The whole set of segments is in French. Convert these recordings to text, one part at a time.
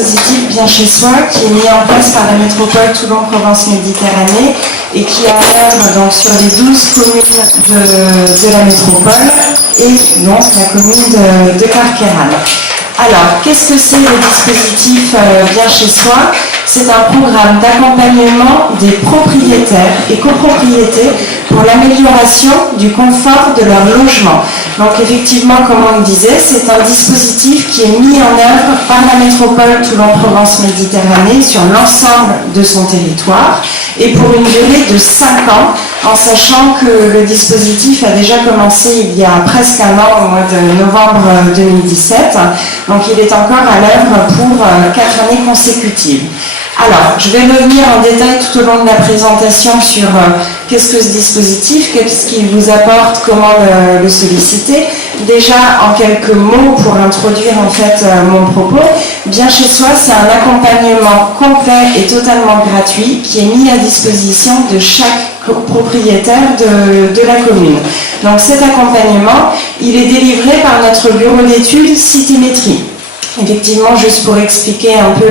dispositif Bien chez soi qui est mis en place par la métropole Toulon-Provence-Méditerranée et qui a œuvre donc sur les 12 communes de la métropole et donc la commune de Carqueiranne. Alors, qu'est-ce que c'est le dispositif Bien chez soi? C'est un programme d'accompagnement des propriétaires et copropriétés pour l'amélioration du confort de leur logement. Donc effectivement, comme on le disait, c'est un dispositif qui est mis en œuvre par la métropole Toulon-Provence-Méditerranée sur l'ensemble de son territoire et pour une durée de 5 ans, en sachant que le dispositif a déjà commencé il y a presque un an, au mois de novembre 2017. Donc il est encore à l'œuvre pour 4 années consécutives. Alors, je vais revenir en détail tout au long de la présentation sur qu'est-ce que ce dispositif, qu'est-ce qu'il vous apporte, comment le solliciter. Déjà, en quelques mots, pour introduire en fait mon propos, Bien chez soi, c'est un accompagnement complet et totalement gratuit qui est mis à disposition de chaque propriétaire de la commune. Donc cet accompagnement, il est délivré par notre bureau d'études Citymétrie. Effectivement, juste pour expliquer un peu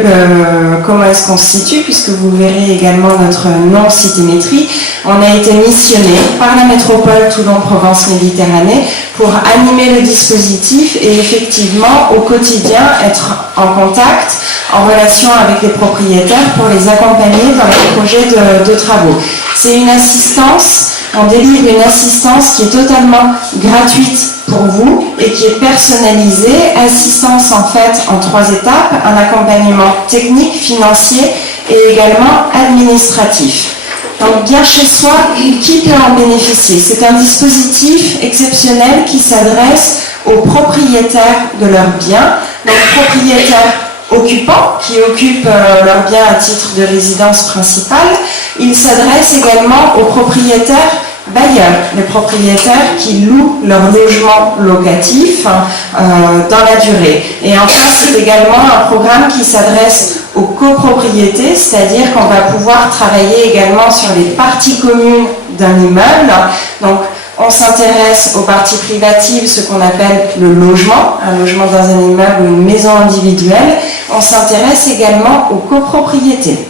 comment est-ce qu'on se situe, puisque vous verrez également notre nom Citymétrie, on a été missionné par la métropole Toulon-Provence-Méditerranée pour animer le dispositif et effectivement au quotidien être en contact, en relation avec les propriétaires pour les accompagner dans les projets de travaux. C'est une assistance, on délivre une assistance qui est totalement gratuite pour vous et qui est personnalisée, assistance en fait en 3 étapes, un accompagnement technique, financier et également administratif. Donc Bien chez soi, qui peut en bénéficier? C'est un dispositif exceptionnel qui s'adresse aux propriétaires de leurs biens, donc propriétaires occupants qui occupent leurs biens à titre de résidence principale. Il s'adresse également aux propriétaires bailleurs, les propriétaires qui louent leur logement locatif dans la durée. Et enfin, c'est également un programme qui s'adresse aux copropriétés, c'est-à-dire qu'on va pouvoir travailler également sur les parties communes d'un immeuble. Donc, on s'intéresse aux parties privatives, ce qu'on appelle le logement, un logement dans un immeuble ou une maison individuelle. On s'intéresse également aux copropriétés.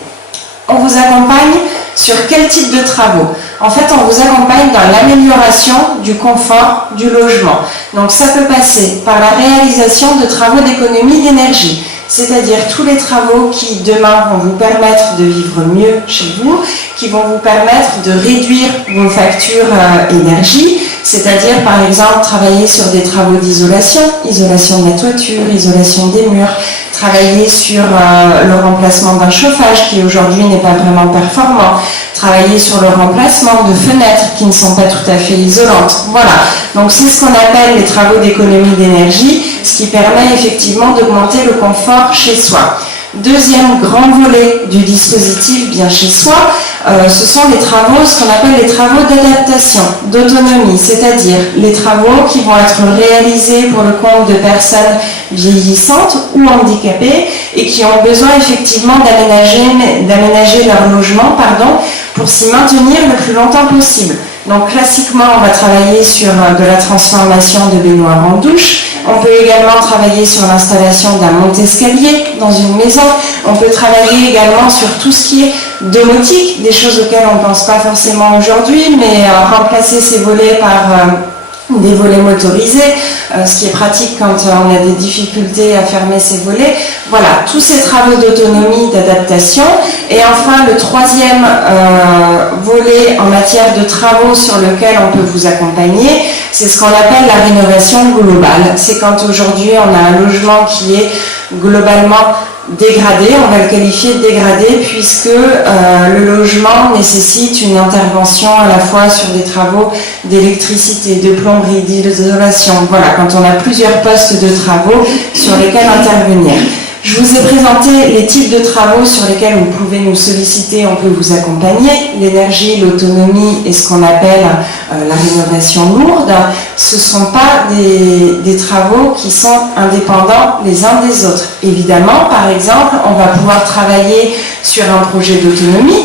On vous accompagne sur quel type de travaux? En fait, on vous accompagne dans l'amélioration du confort du logement. Donc ça peut passer par la réalisation de travaux d'économie d'énergie, c'est-à-dire tous les travaux qui demain vont vous permettre de vivre mieux chez vous, qui vont vous permettre de réduire vos factures énergie, c'est-à-dire par exemple travailler sur des travaux d'isolation, isolation de la toiture, isolation des murs, travailler sur le remplacement d'un chauffage qui aujourd'hui n'est pas vraiment performant, travailler sur le remplacement de fenêtres qui ne sont pas tout à fait isolantes. Voilà, donc c'est ce qu'on appelle les travaux d'économie d'énergie, ce qui permet effectivement d'augmenter le confort chez soi. Deuxième grand volet du dispositif Bien chez soi, ce sont les travaux, ce qu'on appelle les travaux d'adaptation, d'autonomie, c'est-à-dire les travaux qui vont être réalisés pour le compte de personnes vieillissantes ou handicapées et qui ont besoin effectivement d'aménager leur logement pour s'y maintenir le plus longtemps possible. Donc classiquement, on va travailler sur de la transformation de baignoire en douche. On peut également travailler sur l'installation d'un monte-escalier dans une maison. On peut travailler également sur tout ce qui est domotique, des choses auxquelles on ne pense pas forcément aujourd'hui, mais remplacer ces volets par des volets motorisés, ce qui est pratique quand on a des difficultés à fermer ces volets. Voilà, tous ces travaux d'autonomie, d'adaptation. Et enfin, le troisième volet en matière de travaux sur lequel on peut vous accompagner, c'est ce qu'on appelle la rénovation globale. C'est quand aujourd'hui on a un logement qui est globalement dégradé, on va le qualifier de dégradé puisque le logement nécessite une intervention à la fois sur des travaux d'électricité, de plomberie, d'isolation. Voilà, quand on a plusieurs postes de travaux sur lesquels intervenir. Je vous ai présenté les types de travaux sur lesquels vous pouvez nous solliciter, on peut vous accompagner. L'énergie, l'autonomie et ce qu'on appelle la rénovation lourde, ce ne sont pas des travaux qui sont indépendants les uns des autres. Évidemment, par exemple, on va pouvoir travailler sur un projet d'autonomie,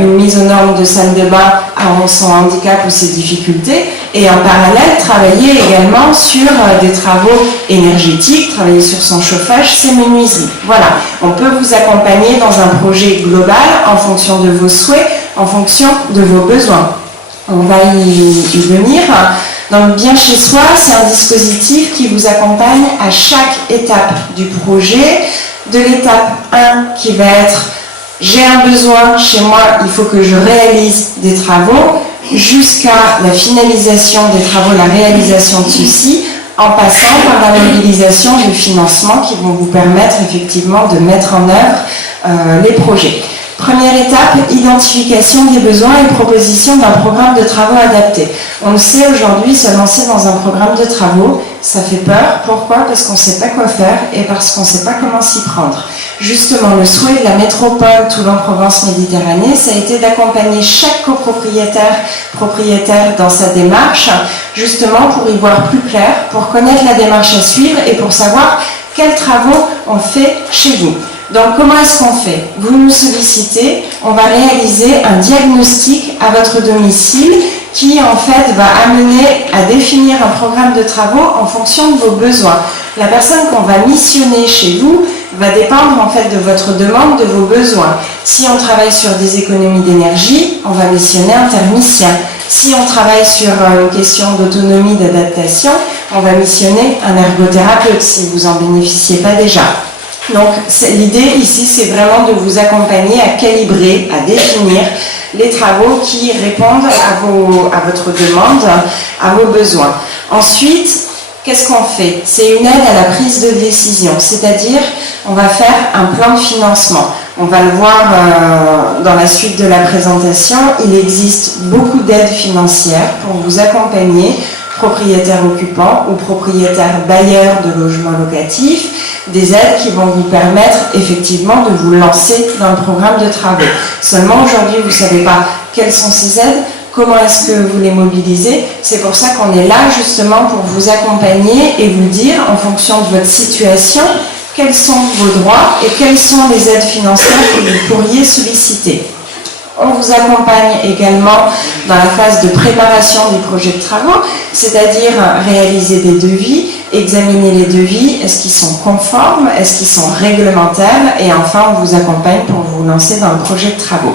une mise aux normes de salle de bain à son handicap ou ses difficultés, et en parallèle travailler également sur des travaux énergétiques, travailler sur son chauffage, ses menuiseries. Voilà, on peut vous accompagner dans un projet global en fonction de vos souhaits, en fonction de vos besoins. On va y venir. Donc Bien Chez Soi, c'est un dispositif qui vous accompagne à chaque étape du projet, de l'étape 1 qui va être j'ai un besoin chez moi, il faut que je réalise des travaux, jusqu'à la finalisation des travaux, la réalisation de ceux-ci, en passant par la mobilisation de financements qui vont vous permettre effectivement de mettre en œuvre les projets. Première étape, identification des besoins et proposition d'un programme de travaux adapté. On le sait aujourd'hui, se lancer dans un programme de travaux, ça fait peur. Pourquoi? Parce qu'on ne sait pas quoi faire et parce qu'on ne sait pas comment s'y prendre. Justement, le souhait de la métropole Toulon-Provence-Méditerranée, ça a été d'accompagner chaque propriétaire dans sa démarche, justement pour y voir plus clair, pour connaître la démarche à suivre et pour savoir quels travaux on fait chez vous. Donc, comment est-ce qu'on fait? Vous nous sollicitez, on va réaliser un diagnostic à votre domicile qui, en fait, va amener à définir un programme de travaux en fonction de vos besoins. La personne qu'on va missionner chez vous va dépendre, en fait, de votre demande, de vos besoins. Si on travaille sur des économies d'énergie, on va missionner un thermicien. Si on travaille sur une question d'autonomie, d'adaptation, on va missionner un ergothérapeute si vous n'en bénéficiez pas déjà. Donc l'idée ici, c'est vraiment de vous accompagner à calibrer, à définir les travaux qui répondent à votre demande, à vos besoins. Ensuite, qu'est-ce qu'on fait? C'est une aide à la prise de décision, c'est-à-dire on va faire un plan de financement. On va le voir dans la suite de la présentation, il existe beaucoup d'aides financières pour vous accompagner, propriétaires occupants ou propriétaires bailleurs de logements locatifs, des aides qui vont vous permettre effectivement de vous lancer dans le programme de travaux. Seulement aujourd'hui, vous ne savez pas quelles sont ces aides, comment est-ce que vous les mobilisez. C'est pour ça qu'on est là justement pour vous accompagner et vous dire en fonction de votre situation, quels sont vos droits et quelles sont les aides financières que vous pourriez solliciter. On vous accompagne également dans la phase de préparation du projet de travaux, c'est-à-dire réaliser des devis, examiner les devis, est-ce qu'ils sont conformes, est-ce qu'ils sont réglementaires, et enfin on vous accompagne pour vous lancer dans le projet de travaux.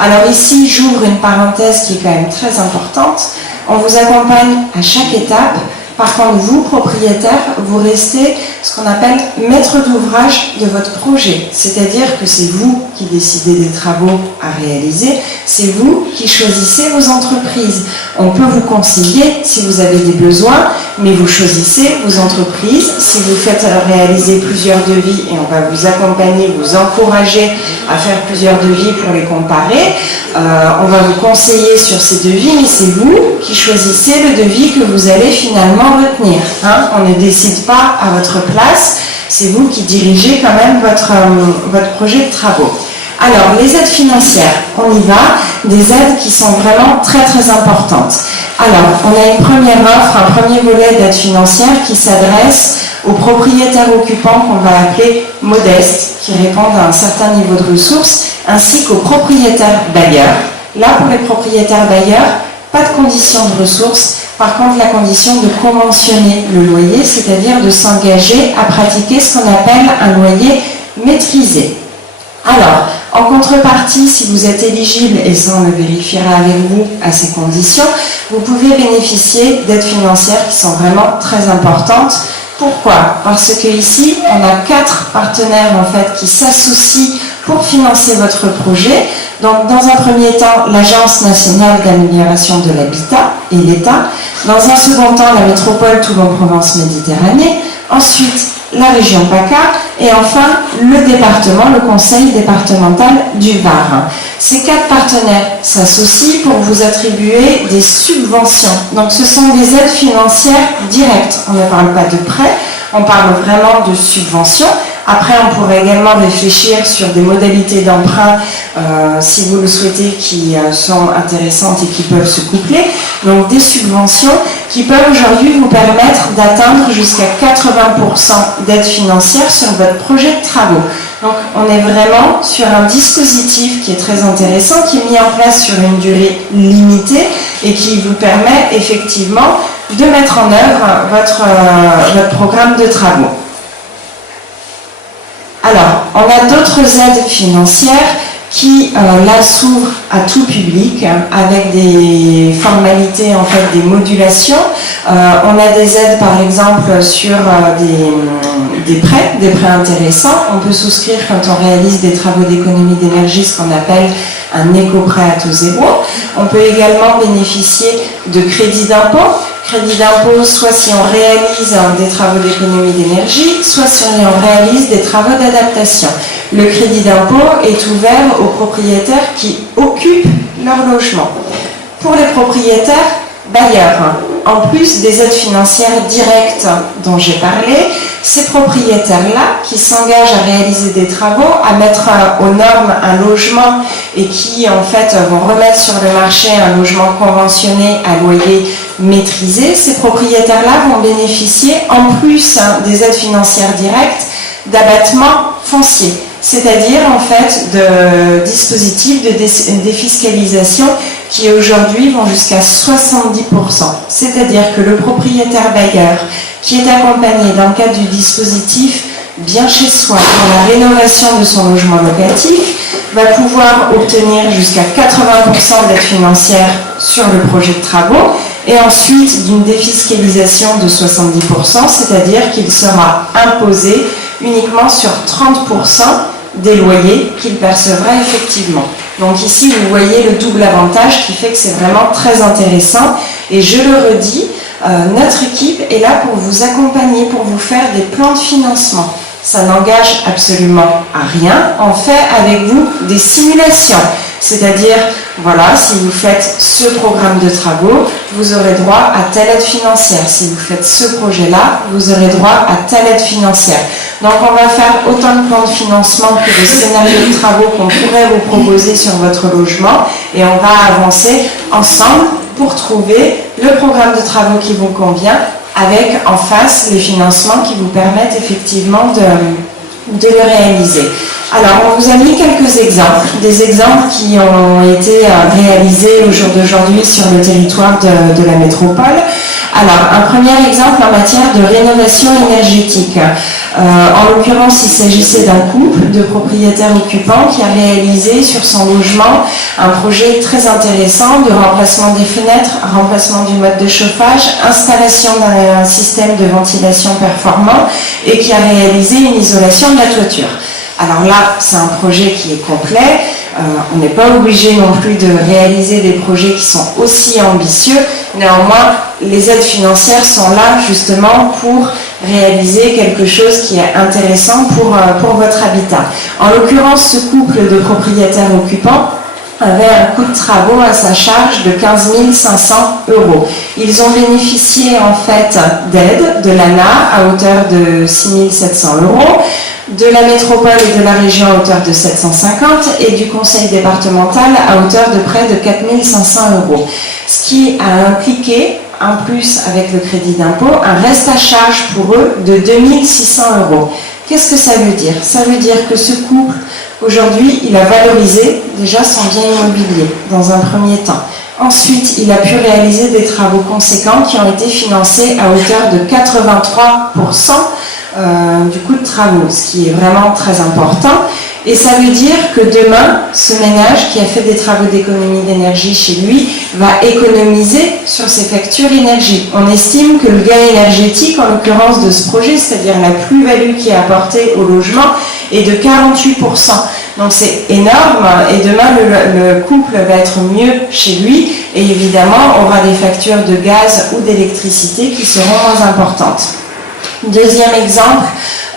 Alors ici, j'ouvre une parenthèse qui est quand même très importante. On vous accompagne à chaque étape. Par contre, vous, propriétaire, vous restez ce qu'on appelle maître d'ouvrage de votre projet. C'est-à-dire que c'est vous qui décidez des travaux à réaliser, c'est vous qui choisissez vos entreprises. On peut vous conseiller si vous avez des besoins, mais vous choisissez vos entreprises. Si vous faites réaliser plusieurs devis, et on va vous accompagner, vous encourager à faire plusieurs devis pour les comparer, on va vous conseiller sur ces devis, mais c'est vous qui choisissez le devis que vous allez finalement retenir. On ne décide pas à votre place, c'est vous qui dirigez quand même votre projet de travaux. Alors, les aides financières, on y va, des aides qui sont vraiment très très importantes. Alors, on a une première offre, un premier volet d'aide financière qui s'adresse aux propriétaires occupants qu'on va appeler modestes, qui répondent à un certain niveau de ressources, ainsi qu'aux propriétaires bailleurs. Là, pour les propriétaires bailleurs, pas de condition de ressources, par contre la condition de conventionner le loyer, c'est-à-dire de s'engager à pratiquer ce qu'on appelle un loyer maîtrisé. Alors, en contrepartie, si vous êtes éligible, et ça on le vérifiera avec vous à ces conditions, vous pouvez bénéficier d'aides financières qui sont vraiment très importantes. Pourquoi? Parce que ici, on a 4 partenaires en fait qui s'associent pour financer votre projet. Donc, dans un premier temps, l'Agence nationale d'amélioration de l'habitat et l'État. Dans un second temps, la métropole Toulon-Provence-Méditerranée. Ensuite, la région PACA et enfin le département, le conseil départemental du Var. Ces 4 partenaires s'associent pour vous attribuer des subventions. Donc ce sont des aides financières directes. On ne parle pas de prêts, on parle vraiment de subventions. Après, on pourrait également réfléchir sur des modalités d'emprunt, si vous le souhaitez, qui sont intéressantes et qui peuvent se coupler. Donc des subventions qui peuvent aujourd'hui vous permettre d'atteindre jusqu'à 80% d'aide financière sur votre projet de travaux. Donc on est vraiment sur un dispositif qui est très intéressant, qui est mis en place sur une durée limitée et qui vous permet effectivement de mettre en œuvre votre programme de travaux. Alors, on a d'autres aides financières qui là s'ouvrent à tout public avec des formalités, en fait, des modulations. On a des aides par exemple sur des prêts intéressants. On peut souscrire quand on réalise des travaux d'économie d'énergie, ce qu'on appelle un éco-prêt à taux zéro. On peut également bénéficier de crédits d'impôt. Crédit d'impôt, soit si on réalise des travaux d'économie d'énergie, soit si on réalise des travaux d'adaptation. Le crédit d'impôt est ouvert aux propriétaires qui occupent leur logement. Pour les propriétaires bailleurs, en plus des aides financières directes dont j'ai parlé, ces propriétaires-là qui s'engagent à réaliser des travaux, à mettre aux normes un logement et qui en fait vont remettre sur le marché un logement conventionné à loyer maîtrisé, ces propriétaires-là vont bénéficier en plus des aides financières directes d'abattement foncier, c'est-à-dire en fait de dispositifs de défiscalisation qui aujourd'hui vont jusqu'à 70%. C'est-à-dire que le propriétaire bailleur qui est accompagné dans le cadre du dispositif Bien chez soi pour la rénovation de son logement locatif va pouvoir obtenir jusqu'à 80% d'aide financière sur le projet de travaux et ensuite d'une défiscalisation de 70%, c'est-à-dire qu'il sera imposé uniquement sur 30% des loyers qu'il percevra effectivement. Donc ici, vous voyez le double avantage qui fait que c'est vraiment très intéressant. Et je le redis, notre équipe est là pour vous accompagner, pour vous faire des plans de financement. Ça n'engage absolument à rien. On fait avec vous des simulations. C'est-à-dire, voilà, si vous faites ce programme de travaux, vous aurez droit à telle aide financière. Si vous faites ce projet-là, vous aurez droit à telle aide financière. Donc on va faire autant de plans de financement que de scénarios de travaux qu'on pourrait vous proposer sur votre logement et on va avancer ensemble pour trouver le programme de travaux qui vous convient avec en face les financements qui vous permettent effectivement de le réaliser. Alors, on vous a mis quelques exemples, des exemples qui ont été réalisés au jour d'aujourd'hui sur le territoire de la métropole. Alors, un premier exemple en matière de rénovation énergétique. En l'occurrence, il s'agissait d'un couple de propriétaires occupants qui a réalisé sur son logement un projet très intéressant de remplacement des fenêtres, remplacement du mode de chauffage, installation d'un système de ventilation performant et qui a réalisé une isolation de la toiture. Alors là, c'est un projet qui est complet. On n'est pas obligé non plus de réaliser des projets qui sont aussi ambitieux. Néanmoins, les aides financières sont là justement pour réaliser quelque chose qui est intéressant pour votre habitat. En l'occurrence, ce couple de propriétaires occupants avait un coût de travaux à sa charge de 15 500 €. Ils ont bénéficié en fait d'aide de l'ANA à hauteur de 6 700 €, de la métropole et de la région à hauteur de 750 et du conseil départemental à hauteur de près de 4 500 €. Ce qui a impliqué, en plus avec le crédit d'impôt, un reste à charge pour eux de 2 600 €. Qu'est-ce que ça veut dire? Ça veut dire que ce couple, aujourd'hui, il a valorisé déjà son bien immobilier dans un premier temps. Ensuite, il a pu réaliser des travaux conséquents qui ont été financés à hauteur de 83% du coût de travaux, ce qui est vraiment très important. Et ça veut dire que demain, ce ménage qui a fait des travaux d'économie d'énergie chez lui va économiser sur ses factures énergie. On estime que le gain énergétique, en l'occurrence de ce projet, c'est-à-dire la plus-value qui est apportée au logement, est de 48%. Donc c'est énorme et demain le couple va être mieux chez lui et évidemment aura des factures de gaz ou d'électricité qui seront moins importantes. Deuxième exemple,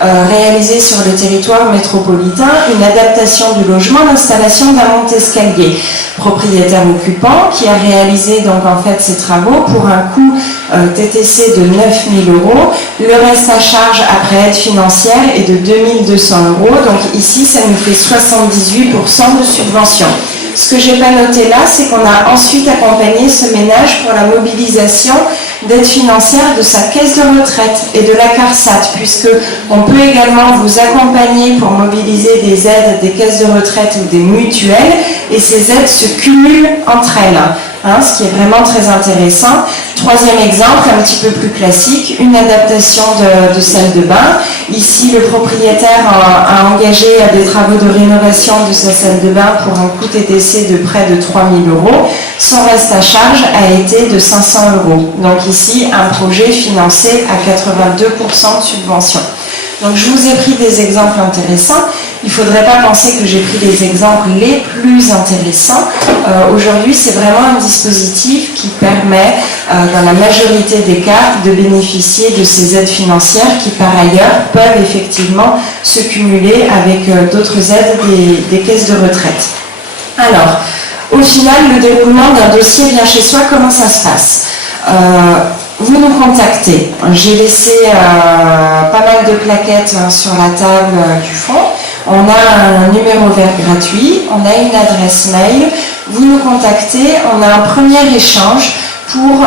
réalisé sur le territoire métropolitain, une adaptation du logement, l'installation d'un monte-escalier. Propriétaire occupant qui a réalisé donc en fait ces travaux pour un coût TTC de 9 000 €. Le reste à charge après aide financière est de 2 200 €. Donc ici, ça nous fait 78% de subvention. Ce que j'ai pas noté là, c'est qu'on a ensuite accompagné ce ménage pour la mobilisation d'aide financière de sa caisse de retraite et de la CARSAT, puisque on peut également vous accompagner pour mobiliser des aides des caisses de retraite ou des mutuelles, et ces aides se cumulent entre elles. Ce qui est vraiment très intéressant. Troisième exemple, un petit peu plus classique, une adaptation de salle de bain. Ici, le propriétaire a engagé des travaux de rénovation de sa salle de bain pour un coût TTC de près de 3 000 €. Son reste à charge a été de 500 €. Donc ici, un projet financé à 82% de subvention. Donc je vous ai pris des exemples intéressants. Il ne faudrait pas penser que j'ai pris les exemples les plus intéressants. Aujourd'hui, c'est vraiment un dispositif qui permet, dans la majorité des cas, de bénéficier de ces aides financières qui, par ailleurs, peuvent effectivement se cumuler avec d'autres aides des caisses de retraite. Alors, au final, le déroulement d'un dossier bien chez soi, comment ça se passe ? Vous nous contactez. J'ai laissé pas mal de plaquettes sur la table du fond. On a un numéro vert gratuit, on a une adresse mail. Vous nous contactez, on a un premier échange pour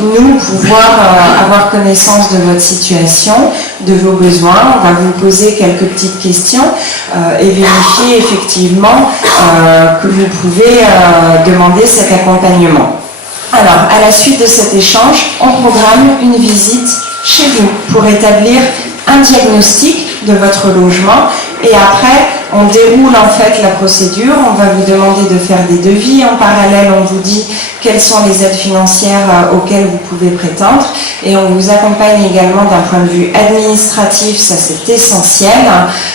nous pouvoir avoir connaissance de votre situation, de vos besoins. On va vous poser quelques petites questions et vérifier effectivement que vous pouvez demander cet accompagnement. Alors, à la suite de cet échange, on programme une visite chez vous pour établir un diagnostic de votre logement et après, on déroule en fait la procédure. On va vous demander de faire des devis. En parallèle, on vous dit quelles sont les aides financières auxquelles vous pouvez prétendre et on vous accompagne également d'un point de vue administratif, ça c'est essentiel,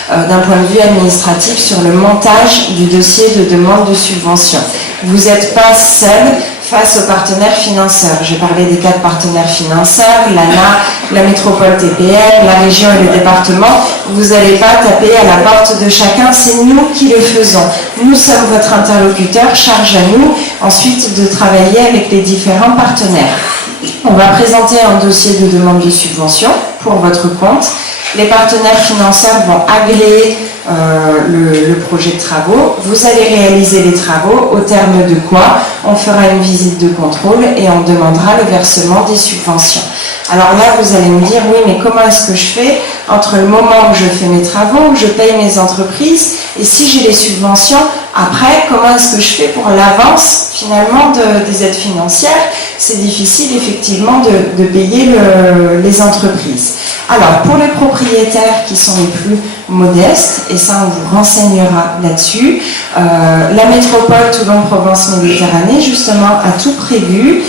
d'un point de vue administratif sur le montage du dossier de demande de subvention. Vous n'êtes pas seul face aux partenaires financeurs. J'ai parlé des 4 partenaires financeurs, l'ANA, la métropole TPL, la région et le département. Vous n'allez pas taper à la porte de chacun, c'est nous qui le faisons. Nous sommes votre interlocuteur, charge à nous ensuite de travailler avec les différents partenaires. On va présenter un dossier de demande de subvention pour votre compte. Les partenaires financeurs vont agréer le projet de travaux. Vous allez réaliser les travaux, au terme de quoi on fera une visite de contrôle et on demandera le versement des subventions. Alors là, vous allez me dire, oui, mais comment est-ce que je fais entre le moment où je fais mes travaux, où je paye mes entreprises, et si j'ai les subventions, après, comment est-ce que je fais pour l'avance, finalement, des aides financières? C'est difficile, effectivement, de payer les entreprises. Alors, pour les propriétaires qui sont les plus modestes, et ça, on vous renseignera là-dessus, la métropole Toulon-Provence-Méditerranée, justement, a tout prévu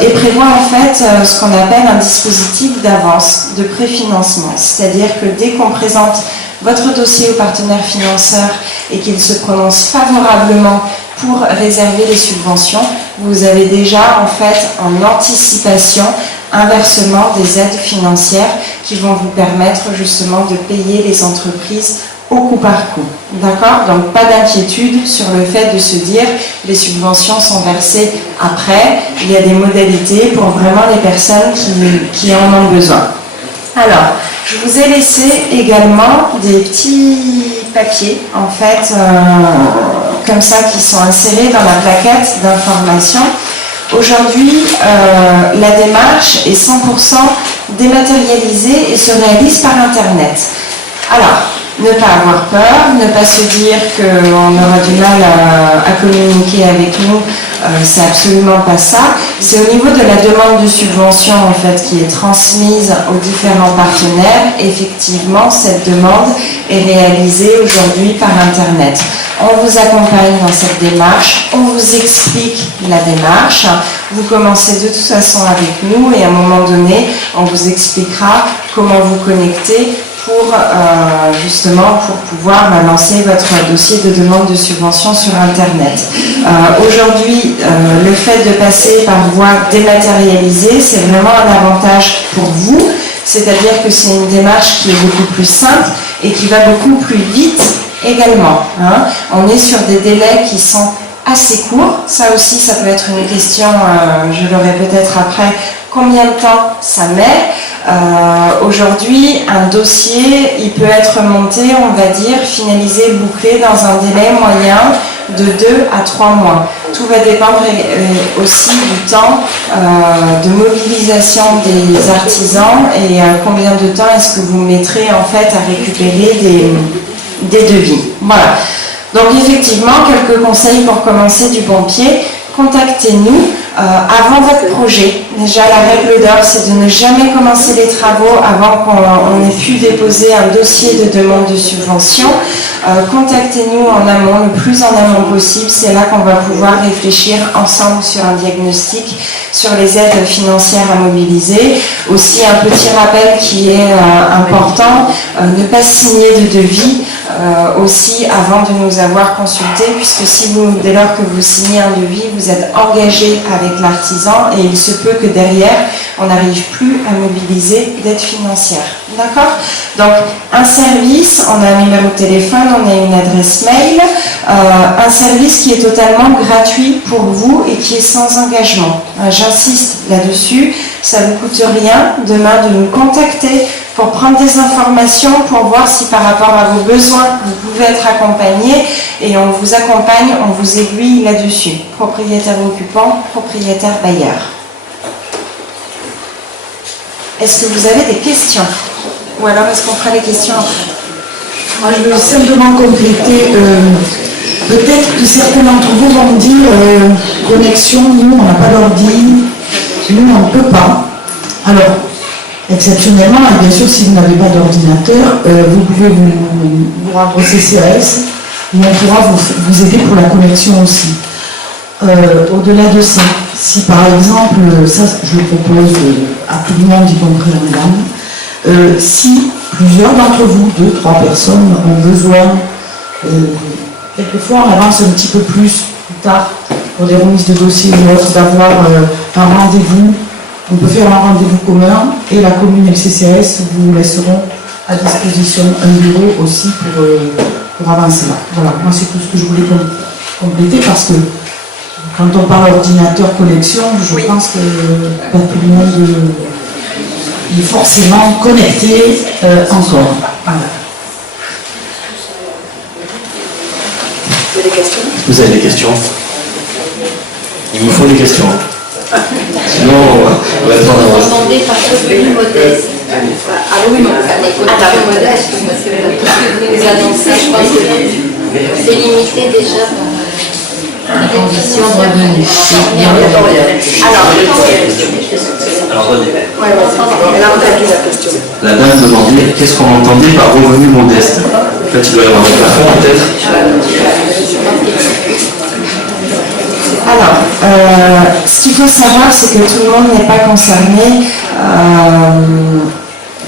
et prévoit, en fait, ce qu'on appelle un dispositif d'avance, de préfinancement. C'est-à-dire que dès qu'on présente votre dossier au partenaire financeur et qu'il se prononce favorablement pour réserver les subventions, vous avez déjà en fait en anticipation un versement des aides financières qui vont vous permettre justement de payer les entreprises au coup par coup. D'accord? Donc pas d'inquiétude sur le fait de se dire les subventions sont versées après. Il y a des modalités pour vraiment les personnes qui en ont besoin. Alors, je vous ai laissé également des petits papiers, en fait, comme ça, qui sont insérés dans la plaquette d'information. Aujourd'hui, la démarche est 100% dématérialisée et se réalise par Internet. Alors, ne pas avoir peur, ne pas se dire qu'on aura du mal à communiquer avec nous, c'est absolument pas ça. C'est au niveau de la demande de subvention en fait qui est transmise aux différents partenaires. Effectivement, cette demande est réalisée aujourd'hui par Internet. On vous accompagne dans cette démarche, on vous explique la démarche. Vous commencez de toute façon avec nous et à un moment donné, on vous expliquera comment vous connecter pour justement pour pouvoir lancer votre dossier de demande de subvention sur Internet. Aujourd'hui, le fait de passer par voie dématérialisée, c'est vraiment un avantage pour vous, c'est-à-dire que c'est une démarche qui est beaucoup plus simple et qui va beaucoup plus vite également. On est sur des délais qui sont assez courts. Ça aussi, ça peut être une question, je l'aurai peut-être après, Combien de temps ça met? Aujourd'hui, un dossier, il peut être monté, on va dire, finalisé, bouclé dans un délai moyen de 2 à 3 mois. Tout va dépendre aussi du temps de mobilisation des artisans et combien de temps est-ce que vous mettrez en fait à récupérer des devis. Voilà. Donc effectivement, quelques conseils pour commencer du bon pied. Contactez-nous avant votre projet. Déjà, la règle d'or, c'est de ne jamais commencer les travaux avant qu'on ait pu déposer un dossier de demande de subvention. Contactez-nous en amont, le plus en amont possible. C'est là qu'on va pouvoir réfléchir ensemble sur un diagnostic, sur les aides financières à mobiliser. Aussi, un petit rappel qui est important, ne pas signer de devis aussi avant de nous avoir consultés, puisque si vous, dès lors que vous signez un devis, vous êtes engagé avec l'artisan et il se peut que derrière, on n'arrive plus à mobiliser d'aide financière. D'accord? Donc, un service, on a un numéro de téléphone, on a une adresse mail, un service qui est totalement gratuit pour vous et qui est sans engagement. J'insiste là-dessus, ça ne vous coûte rien demain de nous contacter pour prendre des informations, pour voir si par rapport à vos besoins, vous pouvez être accompagné et on vous accompagne, on vous aiguille là-dessus. Propriétaire occupant, propriétaire bailleur. Est-ce que vous avez des questions? Ou alors est-ce qu'on fera les questions après? Moi, je veux simplement compléter. Peut-être que certains d'entre vous vont me dire connexion, nous, on n'a pas d'ordi, nous, on ne peut pas. Alors, exceptionnellement, et bien sûr, si vous n'avez pas d'ordinateur, vous pouvez vous rendre au CCAS, où on pourra vous aider pour la connexion aussi. Au-delà de ça, si par exemple, ça je le propose à tout le monde, y compris la madame, si plusieurs d'entre vous, 2, 3 personnes, ont besoin, quelquefois on avance un petit peu plus tard pour des remises de dossiers ou autres, d'avoir un rendez-vous, on peut faire un rendez-vous commun et la commune et le CCAS vous laisseront à disposition un bureau aussi pour avancer là. Voilà, moi c'est tout ce que je voulais compléter parce que quand on parle ordinateur connexion, je pense que pas tout le monde est forcément connecté encore. Voilà. Vous avez des questions? Vous avez des questions? Il vous faut des questions. Sinon, on va attendre. Vous entendez par revenu modeste. Ah oui, non, les conditions modestes, parce que vous les annoncez, je pense que c'est limité déjà par les conditions de revenu. La dame demandait qu'est-ce qu'on entendait par revenu modeste. En fait, il doit y avoir un plafond peut-être. Alors, ce qu'il faut savoir, c'est que tout le monde n'est pas concerné.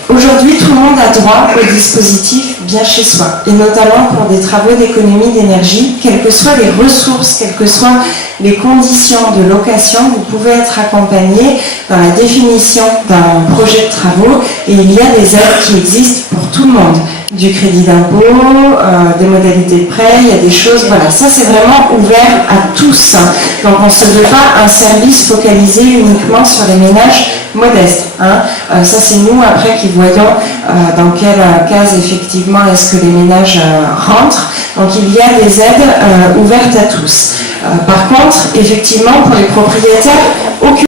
Aujourd'hui, tout le monde a droit au dispositif bien chez soi, et notamment pour des travaux d'économie d'énergie, quelles que soient les ressources, quelles que soient les conditions de location, vous pouvez être accompagné dans la définition d'un projet de travaux, et il y a des aides qui existent pour tout le monde. Du crédit d'impôt, des modalités de prêt, il y a des choses, voilà, ça c'est vraiment ouvert à tous. Donc on ne se veut pas un service focalisé uniquement sur les ménages modestes. Ça c'est nous après qui voyons dans quelle case effectivement est-ce que les ménages rentrent. Donc il y a des aides ouvertes à tous. Par contre, effectivement, pour les propriétaires, aucune